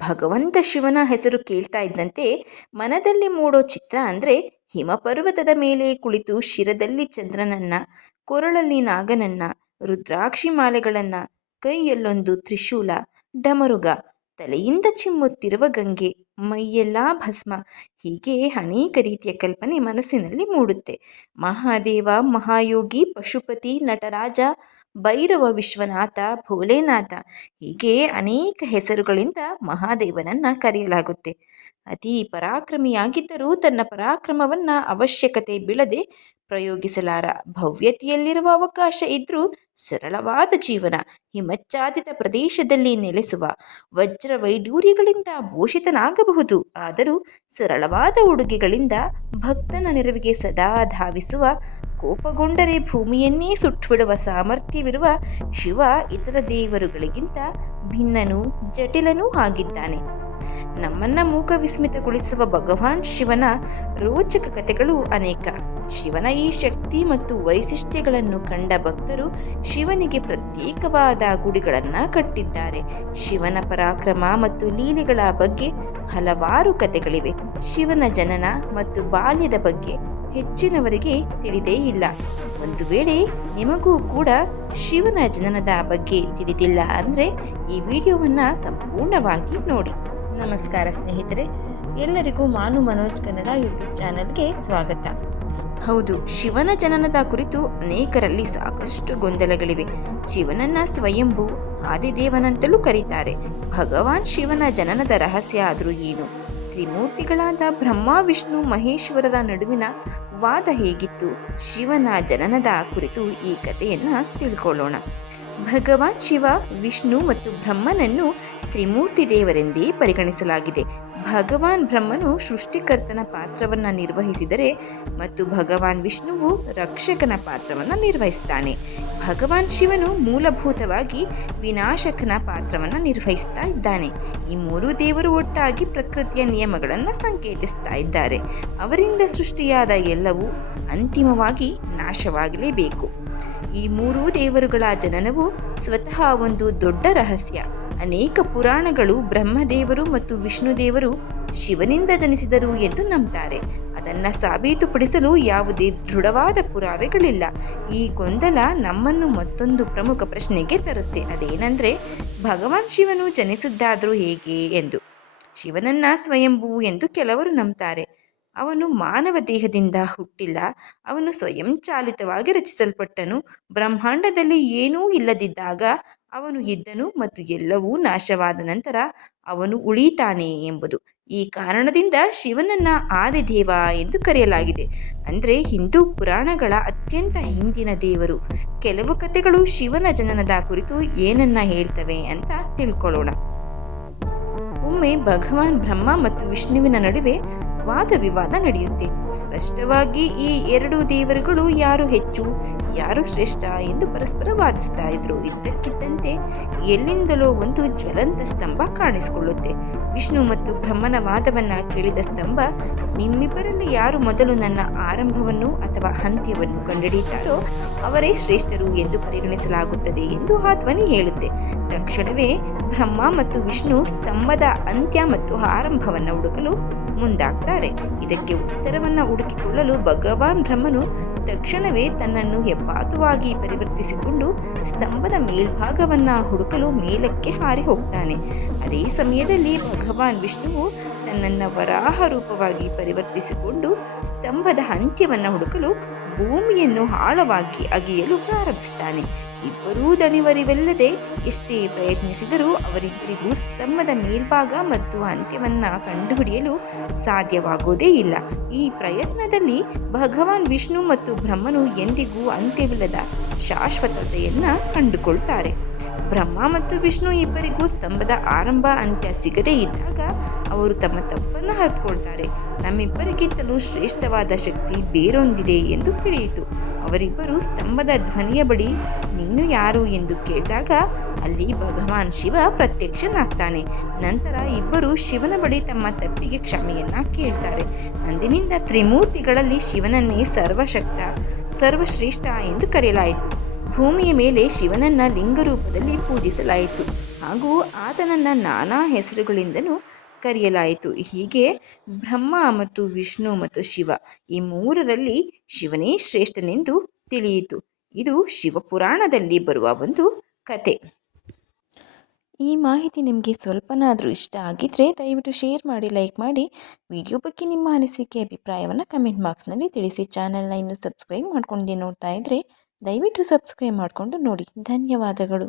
ಭಗವಂತ ಶಿವನ ಹೆಸರು ಕೇಳ್ತಾ ಇದ್ದಂತೆ ಮನದಲ್ಲಿ ಮೂಡೋ ಚಿತ್ರ ಅಂದರೆ ಹಿಮಪರ್ವತದ ಮೇಲೆ ಕುಳಿತು ಶಿರದಲ್ಲಿ ಚಂದ್ರನನ್ನ, ಕೊರಳಲ್ಲಿ ನಾಗನನ್ನ, ರುದ್ರಾಕ್ಷಿ ಮಾಲೆಗಳನ್ನ, ಕೈಯಲ್ಲೊಂದು ತ್ರಿಶೂಲ, ಡಮರುಗ, ತಲೆಯಿಂದ ಚಿಮ್ಮುತ್ತಿರುವ ಗಂಗೆ, ಮೈಯೆಲ್ಲಾ ಭಸ್ಮ, ಹೀಗೆ ಅನೇಕ ರೀತಿಯ ಕಲ್ಪನೆ ಮನಸ್ಸಿನಲ್ಲಿ ಮೂಡುತ್ತೆ. ಮಹಾದೇವ, ಮಹಾಯೋಗಿ, ಪಶುಪತಿ, ನಟರಾಜ ಭೈರವ ವಿಶ್ವನಾಥ ಭೋಲೆನಾಥ ಹೀಗೆ ಅನೇಕ ಹೆಸರುಗಳಿಂದ ಮಹಾದೇವನನ್ನು ಕರೆಯಲಾಗುತ್ತೆ. ಅತಿ ಪರಾಕ್ರಮಿಯಾಗಿದ್ದರೂ ತನ್ನ ಪರಾಕ್ರಮವನ್ನು ಅವಶ್ಯಕತೆ ಬೀಳದೆ ಪ್ರಯೋಗಿಸಲಾರ ಭವ್ಯತೆಯಲ್ಲಿರುವ ಅವಕಾಶ ಇದ್ರೂ ಸರಳವಾದ ಜೀವನ ಹಿಮಚ್ಛಾದಿತ ಪ್ರದೇಶದಲ್ಲಿ ನೆಲೆಸುವ ವಜ್ರ ವೈಡೂರ್ಯಗಳಿಂದ ಭೂಷಿತನಾಗಬಹುದು. ಆದರೂ ಸರಳವಾದ ಉಡುಗೆಗಳಿಂದ ಭಕ್ತನ ನೆರವಿಗೆ ಸದಾ ಧಾವಿಸುವ ಕೋಪಗೊಂಡರೆ ಭೂಮಿಯನ್ನೇ ಸುಟ್ಟುಬಿಡುವ ಸಾಮರ್ಥ್ಯವಿರುವ ಶಿವ ಇತರ ದೇವರುಗಳಿಗಿಂತ ಭಿನ್ನನೂ ಜಟಿಲನೂ ಆಗಿದ್ದಾನೆ. ನಮ್ಮನ್ನ ಮೂಕ ವಿಸ್ಮಿತಗೊಳಿಸುವ ಭಗವಾನ್ ಶಿವನ ರೋಚಕ ಕಥೆಗಳು ಅನೇಕ. ಶಿವನ ಈ ಶಕ್ತಿ ಮತ್ತು ವೈಶಿಷ್ಟ್ಯಗಳನ್ನು ಕಂಡ ಭಕ್ತರು ಶಿವನಿಗೆ ಪ್ರತ್ಯೇಕವಾದ ಗುಡಿಗಳನ್ನು ಕಟ್ಟಿದ್ದಾರೆ. ಶಿವನ ಪರಾಕ್ರಮ ಮತ್ತು ಲೀಲೆಗಳ ಬಗ್ಗೆ ಹಲವಾರು ಕಥೆಗಳಿವೆ. ಶಿವನ ಜನನ ಮತ್ತು ಬಾಲ್ಯದ ಬಗ್ಗೆ ಹೆಚ್ಚಿನವರಿಗೆ ತಿಳಿದೇ ಇಲ್ಲ. ಒಂದು ವೇಳೆ ನಿಮಗೂ ಕೂಡ ಶಿವನ ಜನನದ ಬಗ್ಗೆ ತಿಳಿದಿಲ್ಲ ಅಂದರೆ ಈ ವಿಡಿಯೋವನ್ನು ಸಂಪೂರ್ಣವಾಗಿ ನೋಡಿ. ನಮಸ್ಕಾರ ಸ್ನೇಹಿತರೆ, ಎಲ್ಲರಿಗೂ ಮಾನು ಮನೋಜ್ ಕನ್ನಡ ಯೂಟ್ಯೂಬ್ ಚಾನಲ್ಗೆ ಸ್ವಾಗತ. ಹೌದು, ಶಿವನ ಜನನದ ಕುರಿತು ಅನೇಕರಲ್ಲಿ ಸಾಕಷ್ಟು ಗೊಂದಲಗಳಿವೆ. ಶಿವನನ್ನ ಸ್ವಯಂಭು ಆದಿದೇವನಂತಲೂ ಕರೀತಾರೆ. ಭಗವಾನ್ ಶಿವನ ಜನನದ ರಹಸ್ಯ ಆದರೂ ಏನು? ತ್ರಿಮೂರ್ತಿಗಳಾದ ಬ್ರಹ್ಮ, ವಿಷ್ಣು, ಮಹೇಶ್ವರರ ನಡುವಿನ ವಾದ ಹೇಗಿತ್ತು? ಶಿವನ ಜನನದ ಕುರಿತು ಈ ಕಥೆಯನ್ನು ತಿಳ್ಕೊಳ್ಳೋಣ. ಭಗವಾನ್ ಶಿವ, ವಿಷ್ಣು ಮತ್ತು ಬ್ರಹ್ಮನನ್ನು ತ್ರಿಮೂರ್ತಿ ದೇವರೆಂದೇ ಪರಿಗಣಿಸಲಾಗಿದೆ. ಭಗವಾನ್ ಬ್ರಹ್ಮನು ಸೃಷ್ಟಿಕರ್ತನ ಪಾತ್ರವನ್ನು ನಿರ್ವಹಿಸಿದರೆ ಮತ್ತು ಭಗವಾನ್ ವಿಷ್ಣುವು ರಕ್ಷಕನ ಪಾತ್ರವನ್ನು ನಿರ್ವಹಿಸ್ತಾನೆ. ಭಗವಾನ್ ಶಿವನು ಮೂಲಭೂತವಾಗಿ ವಿನಾಶಕನ ಪಾತ್ರವನ್ನು ನಿರ್ವಹಿಸ್ತಾ ಇದ್ದಾನೆ. ಈ ಮೂರು ದೇವರು ಒಟ್ಟಾಗಿ ಪ್ರಕೃತಿಯ ನಿಯಮಗಳನ್ನು ಸಂಕೇತಿಸ್ತಾ ಇದ್ದಾರೆ. ಅವರಿಂದ ಸೃಷ್ಟಿಯಾದ ಎಲ್ಲವೂ ಅಂತಿಮವಾಗಿ ನಾಶವಾಗಲೇಬೇಕು. ಈ ಮೂರೂ ದೇವರುಗಳ ಜನನವು ಸ್ವತಃ ಒಂದು ದೊಡ್ಡ ರಹಸ್ಯ. ಅನೇಕ ಪುರಾಣಗಳು ಬ್ರಹ್ಮದೇವರು ಮತ್ತು ವಿಷ್ಣುದೇವರು ಶಿವನಿಂದ ಜನಿಸಿದರು ಎಂದು ನಂಬ್ತಾರೆ. ಅದನ್ನು ಸಾಬೀತುಪಡಿಸಲು ಯಾವುದೇ ದೃಢವಾದ ಪುರಾವೆಗಳಿಲ್ಲ. ಈ ಗೊಂದಲ ನಮ್ಮನ್ನು ಮತ್ತೊಂದು ಪ್ರಮುಖ ಪ್ರಶ್ನೆಗೆ ತರುತ್ತೆ. ಅದೇನೆಂದರೆ, ಭಗವಾನ್ ಶಿವನು ಜನಿಸಿದ್ದಾದರೂ ಹೇಗೆ ಎಂದು. ಶಿವನನ್ನ ಸ್ವಯಂಭೂ ಎಂದು ಕೆಲವರು ನಂಬ್ತಾರೆ. ಅವನು ಮಾನವ ದೇಹದಿಂದ ಹುಟ್ಟಿಲ್ಲ, ಅವನು ಸ್ವಯಂಚಾಲಿತವಾಗಿ ರಚಿಸಲ್ಪಟ್ಟನು. ಬ್ರಹ್ಮಾಂಡದಲ್ಲಿ ಏನೂ ಇಲ್ಲದಿದ್ದಾಗ ಅವನು ಇದ್ದನು ಮತ್ತು ಎಲ್ಲವೂ ನಾಶವಾದ ನಂತರ ಅವನು ಉಳಿತಾನೆ ಎಂಬುದು. ಈ ಕಾರಣದಿಂದ ಶಿವನನ್ನ ಆದಿದೇವ ಎಂದು ಕರೆಯಲಾಗಿದೆ. ಅಂದರೆ ಹಿಂದೂ ಪುರಾಣಗಳ ಅತ್ಯಂತ ಹಿಂದಿನ ದೇವರು. ಕೆಲವು ಕಥೆಗಳು ಶಿವನ ಜನನದ ಕುರಿತು ಏನನ್ನ ಹೇಳ್ತವೆ ಅಂತ ತಿಳ್ಕೊಳ್ಳೋಣ. ಒಮ್ಮೆ ಭಗವಾನ್ ಬ್ರಹ್ಮ ಮತ್ತು ವಿಷ್ಣುವಿನ ನಡುವೆ ವಾದ ವಿವಾದ ನಡೆಯುತ್ತೆ. ಸ್ಪಷ್ಟವಾಗಿ ಈ ಎರಡು ದೇವರುಗಳು ಯಾರು ಹೆಚ್ಚು, ಯಾರು ಶ್ರೇಷ್ಠ ಎಂದು ಪರಸ್ಪರ ವಾದಿಸ್ತಾ ಇದ್ರು. ಇದ್ದಕ್ಕಿದ್ದಂತೆ ಎಲ್ಲಿಂದಲೋ ಒಂದು ಜ್ವಲಂತ ಸ್ತಂಭ ಕಾಣಿಸಿಕೊಳ್ಳುತ್ತೆ. ವಿಷ್ಣು ಮತ್ತು ಬ್ರಹ್ಮನ ವಾದವನ್ನ ಕೇಳಿದ ಸ್ತಂಭ, ನಿಮ್ಮಿಬ್ಬರಲ್ಲಿ ಯಾರು ಮೊದಲು ನನ್ನ ಆರಂಭವನ್ನು ಅಥವಾ ಅಂತ್ಯವನ್ನು ಕಂಡುಹಿಡಿಯುತ್ತಾರೋ ಅವರೇ ಶ್ರೇಷ್ಠರು ಎಂದು ಪರಿಗಣಿಸಲಾಗುತ್ತದೆ ಎಂದು ಆ ಧ್ವನಿ ಹೇಳುತ್ತೆ. ತಕ್ಷಣವೇ ಬ್ರಹ್ಮ ಮತ್ತು ವಿಷ್ಣು ಸ್ತಂಭದ ಅಂತ್ಯ ಮತ್ತು ಆರಂಭವನ್ನು ಹುಡುಕಲು ಮುಂದಾಗ್ತಾರೆ. ಇದಕ್ಕೆ ಉತ್ತರವನ್ನು ಹುಡುಕಿಕೊಳ್ಳಲು ಭಗವಾನ್ ಬ್ರಹ್ಮನು ತಕ್ಷಣವೇ ತನ್ನನ್ನು ಹೆಬ್ಬಾತುವಾಗಿ ಪರಿವರ್ತಿಸಿಕೊಂಡು ಸ್ತಂಭದ ಮೇಲ್ಭಾಗವನ್ನು ಹುಡುಕಲು ಮೇಲಕ್ಕೆ ಹಾರಿ ಹೋಗ್ತಾನೆ. ಅದೇ ಸಮಯದಲ್ಲಿ ಭಗವಾನ್ ವಿಷ್ಣುವು ತನ್ನನ್ನು ವರಾಹ ರೂಪವಾಗಿ ಪರಿವರ್ತಿಸಿಕೊಂಡು ಸ್ತಂಭದ ಅಂತ್ಯವನ್ನು ಹುಡುಕಲು ಭೂಮಿಯನ್ನು ಆಳವಾಗಿ ಅಗೆಯಲು ಪ್ರಾರಂಭಿಸ್ತಾನೆ ಇಬ್ಬರೂ ದಣಿವರಿವೆಲ್ಲದೆ ಎಷ್ಟೇ ಪ್ರಯತ್ನಿಸಿದರೂ ಅವರಿಬ್ಬರಿಗೂ ಸ್ತಂಭದ ಮೇಲ್ಭಾಗ ಮತ್ತು ಅಂತ್ಯವನ್ನು ಕಂಡುಹಿಡಿಯಲು ಸಾಧ್ಯವಾಗೋದೇ ಇಲ್ಲ. ಈ ಪ್ರಯತ್ನದಲ್ಲಿ ಭಗವಾನ್ ವಿಷ್ಣು ಮತ್ತು ಬ್ರಹ್ಮನು ಎಂದಿಗೂ ಅಂತ್ಯವಿಲ್ಲದ ಶಾಶ್ವತತೆಯನ್ನು ಕಂಡುಕೊಳ್ತಾರೆ. ಬ್ರಹ್ಮ ಮತ್ತು ವಿಷ್ಣು ಇಬ್ಬರಿಗೂ ಸ್ತಂಭದ ಆರಂಭ, ಅಂತ್ಯ ಸಿಗದೇ ಇದ್ದಾಗ ಅವರು ತಮ್ಮ ತಪ್ಪನ್ನು ಹತ್ಕೊಳ್ತಾರೆ. ನಮ್ಮಿಬ್ಬರಿಗಿಂತಲೂ ಶ್ರೇಷ್ಠವಾದ ಶಕ್ತಿ ಬೇರೊಂದಿದೆ ಎಂದು ತಿಳಿಯಿತು. ಅವರಿಬ್ಬರು ಸ್ತಂಭದ ಧ್ವನಿಯ ಬಳಿ ನೀನು ಯಾರು ಎಂದು ಕೇಳಿದಾಗ ಅಲ್ಲಿ ಭಗವಾನ್ ಶಿವ ಪ್ರತ್ಯಕ್ಷನಾಗ್ತಾನೆ. ನಂತರ ಇಬ್ಬರು ಶಿವನ ಬಳಿ ತಮ್ಮ ತಪ್ಪಿಗೆ ಕ್ಷಮೆಯನ್ನ ಕೇಳ್ತಾರೆ. ಅಂದಿನಿಂದ ತ್ರಿಮೂರ್ತಿಗಳಲ್ಲಿ ಶಿವನನ್ನೇ ಸರ್ವಶಕ್ತ, ಸರ್ವಶ್ರೇಷ್ಠ ಎಂದು ಕರೆಯಲಾಯಿತು. ಭೂಮಿಯ ಮೇಲೆ ಶಿವನನ್ನ ಲಿಂಗ ರೂಪದಲ್ಲಿ ಪೂಜಿಸಲಾಯಿತು. ಹಾಗೂ ಆತನನ್ನು ನಾನಾ ಹೆಸರುಗಳಿಂದಲೂ ಕರೆಯಲಾಯಿತು. ಹೀಗೆ ಬ್ರಹ್ಮ ಮತ್ತು ವಿಷ್ಣು ಮತ್ತು ಶಿವ ಈ ಮೂರರಲ್ಲಿ ಶಿವನೇ ಶ್ರೇಷ್ಠನೆಂದು ತಿಳಿಯಿತು. ಇದು ಶಿವಪುರಾಣದಲ್ಲಿ ಬರುವ ಒಂದು ಕತೆ. ಈ ಮಾಹಿತಿ ನಿಮಗೆ ಸ್ವಲ್ಪನಾದರೂ ಇಷ್ಟ ಆಗಿದ್ದರೆ ದಯವಿಟ್ಟು ಶೇರ್ ಮಾಡಿ, ಲೈಕ್ ಮಾಡಿ. ವಿಡಿಯೋ ಬಗ್ಗೆ ನಿಮ್ಮ ಅನಿಸಿಕೆ, ಅಭಿಪ್ರಾಯವನ್ನು ಕಮೆಂಟ್ ಬಾಕ್ಸ್ನಲ್ಲಿ ತಿಳಿಸಿ. ಚಾನಲ್ನ ಇನ್ನೂ ಸಬ್ಸ್ಕ್ರೈಬ್ ಮಾಡ್ಕೊಂಡು ನೋಡ್ತಾ ಇದ್ದರೆ ದಯವಿಟ್ಟು ಸಬ್ಸ್ಕ್ರೈಬ್ ಮಾಡಿಕೊಂಡು ನೋಡಿ. ಧನ್ಯವಾದಗಳು.